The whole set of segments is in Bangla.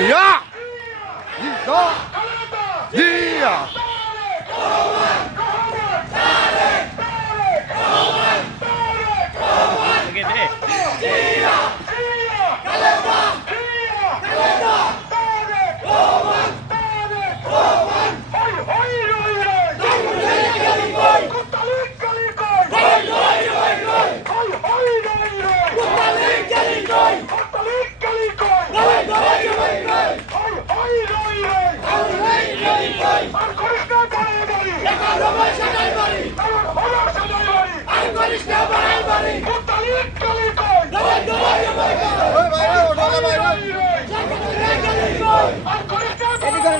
Yeah!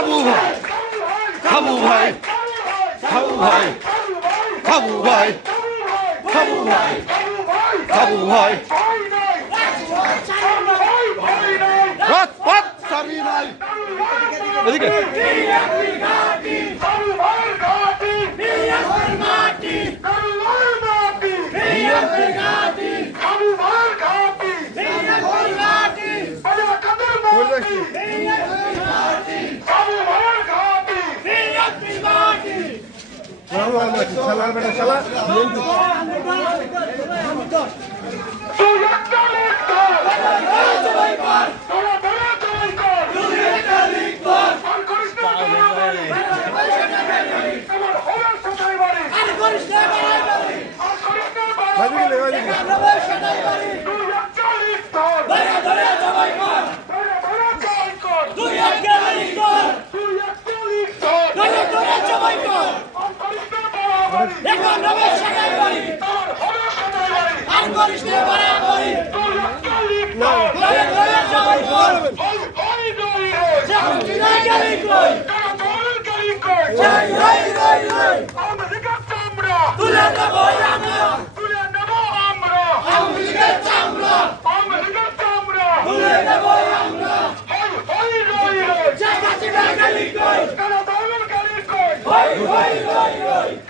খাবু ভাই খাবু ভাই খাবু ভাই খাবু ভাই খাবু ভাই খাবু ভাই। রাত পাঁচ সারি নাই। এদিকে। শালার বেটা শালা তুই একটা Hoi, hoi, hoi, hoi!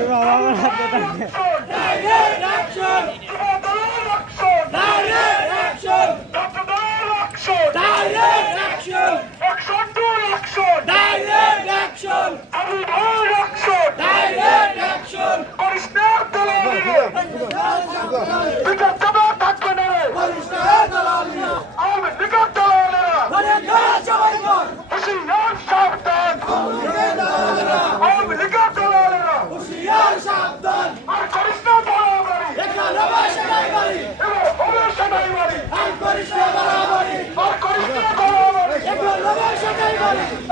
Vamos a Hallelujah.